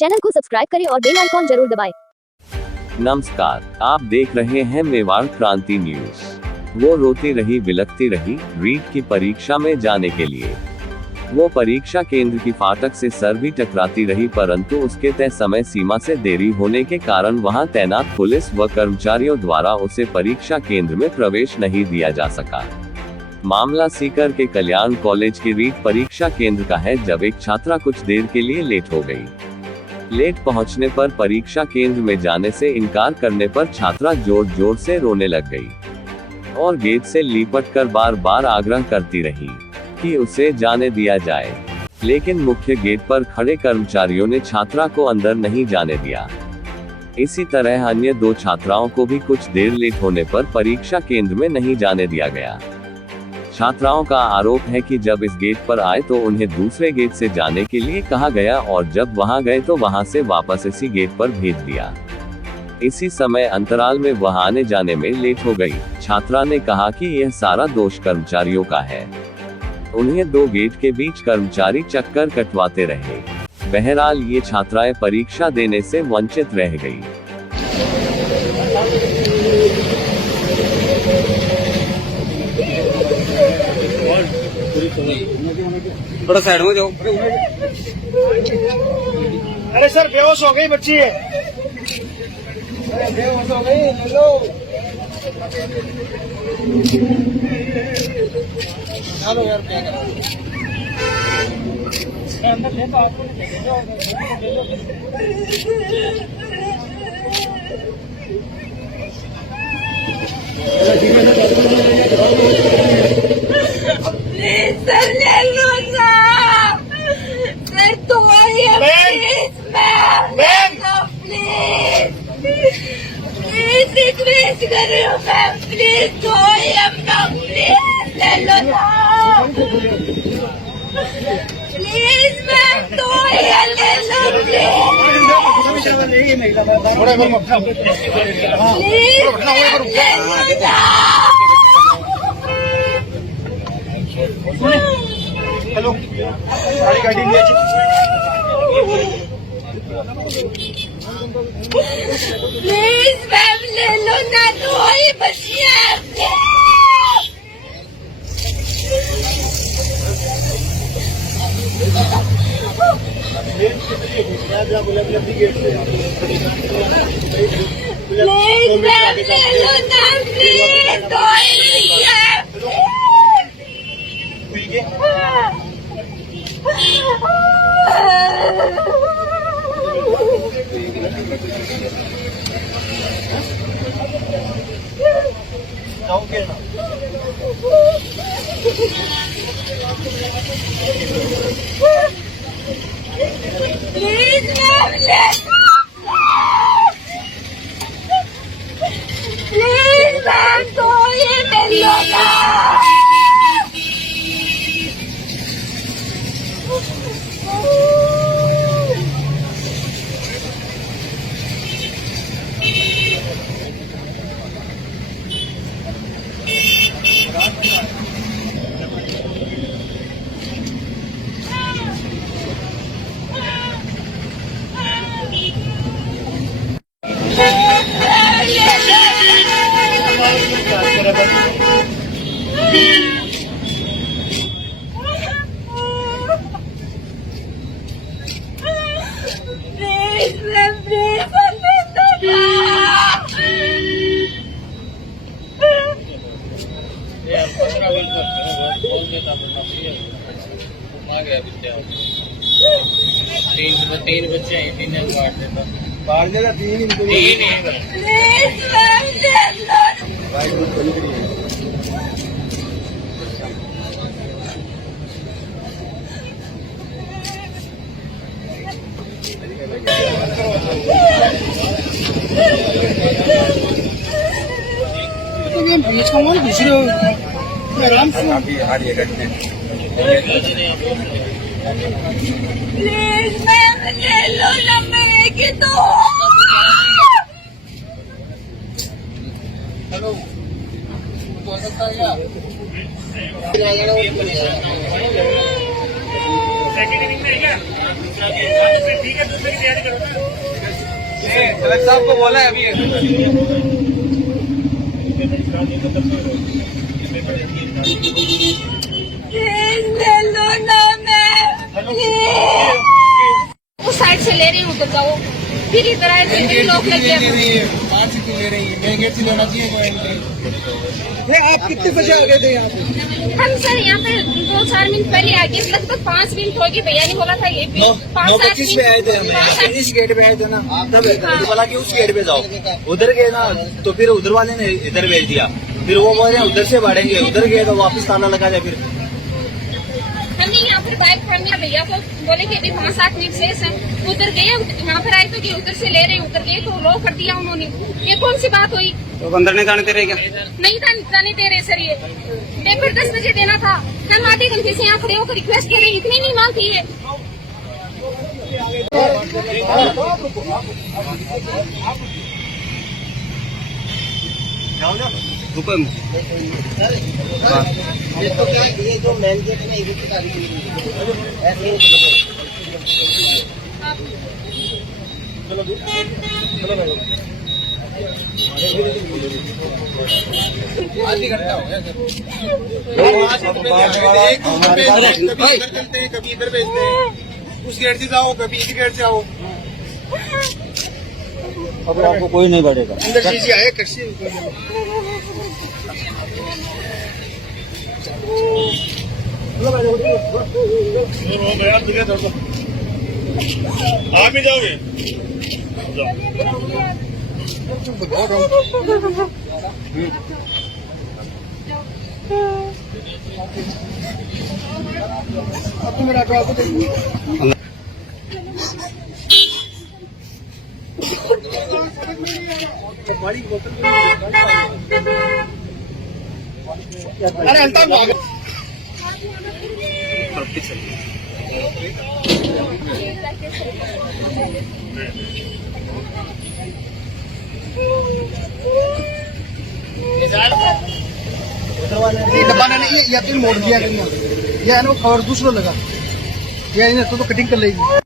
Channel को subscribe करें और बेल आइकॉन जरूर दबाएं। नमस्कार, आप देख रहे हैं मेवाड़ क्रांति न्यूज। वो रोती रही बिलखती रही रीट की परीक्षा में जाने के लिए। वो परीक्षा केंद्र की फाटक से सर भी टकराती रही, परंतु उसके तय समय सीमा से देरी होने के कारण वहां तैनात पुलिस व कर्मचारियों द्वारा उसे परीक्षा केंद्र में प्रवेश नहीं दिया जा सका। मामला सीकर के कल्याण कॉलेज की रीट परीक्षा केंद्र का है, जब एक छात्रा कुछ देर के लिए लेट हो गई। लेट पहुंचने पर परीक्षा केंद्र में जाने से इनकार करने पर छात्रा जोर जोर से रोने लग गई और गेट से लिपट कर बार बार आग्रह करती रही कि उसे जाने दिया जाए, लेकिन मुख्य गेट पर खड़े कर्मचारियों ने छात्रा को अंदर नहीं जाने दिया। इसी तरह अन्य दो छात्राओं को भी कुछ देर लेट होने पर परीक्षा केंद्र में नहीं जाने दिया गया। छात्राओं का आरोप है कि जब इस गेट पर आए तो उन्हें दूसरे गेट से जाने के लिए कहा गया और जब वहां गए तो वहां से वापस इसी गेट पर भेज दिया। इसी समय अंतराल में वह आने जाने में लेट हो गई। छात्रा ने कहा कि यह सारा दोष कर्मचारियों का है। उन्हें दो गेट के बीच कर्मचारी चक्कर कटवाते रहे। बहरहाल ये छात्राएं परीक्षा देने से वंचित रह गई। थोड़ा साइड में जाओ। अरे सर बेहोश हो गई बच्ची है। अरे बेहोश हो गई, ले लो। चलो यार, क्या करो। अंदर ले तो आपको ले लो। प्लीज सर ले लो ना sir, please ma'am please request कर रही हूँ मैम, प्लीज अपना प्लीज ले लो ना, प्लीज मैम ले लो प्लीज हेलो, गाड़ी ले प्लीज मैम ले लो ना, तो ही बचिए। प्लीज मैम ले लो ना, प्लीज तो ही प्लीज मैम ले प्लीज मैम तो ये मिल लो ना। तीन बच्चे हैं, तीन बाहर देगा, तीन दूसरे आराम से प्लीज मैम ले लो ना मेरे की तो। हेलो, तो सकता है क्या? कलेक्टर साहब को बोला है अभी प्लीज ले लो ना मैं प्लीज। उस साइड से ले रही हूँ तो जाओ, फिर इधर आए तो लोग लगे आप कितने बजे आ गए थे यहाँ पे? हम सर यहाँ पे 2-4 मिनट पहले आ गए, लगभग 5 मिनट हो गए। भैया ने बोला था ये 9:25 पे आए थे हम, इस गेट पे आए थे ना, तब बोला कि उस गेट पे जाओ, उधर गए ना तो फिर उधर वाले ने इधर भेज दिया, फिर वो बोल रहे हैं उधर से बढ़ेंगे, उधर गए तो वापस ताला लगा दिया। फिर हमने यहाँ पर बाइक पकड़ने भैया को बोले कि अभी 5-7 मिनट शेष है, उधर गए, यहाँ पर आए तो कि उधर से ले रहे, उधर गए तो लो कर दिया उन्होंने। ये कौन सी बात हुई? तो अंदर नहीं जाने दे रहे क्या? नहीं था, जाने दे रहे सर। ये पेपर 10 बजे देना था, हम आधे घंटे से यहाँ खड़े होकर रिक्वेस्ट कर रहे, इतनी नहीं मांग की है। रुको ये जो मेन गेट है ना, इधर से ऐसे आधी घंटा हो गया कभी इधर भेजते हैं, उस गेट से जाओ, कभी इस गेट से आओ। अब आपको कोई नहीं बढ़ेगा अंदर चीज आए कच्ची आप भी जाओगे? आपको मेरा आपको बड़ी बोतल अरे अल्ताफ भाग डब्बा ने ये मोड़ दिया, ये है ना वो कवर दूसरा लगा, ये तो कटिंग कर लेगी।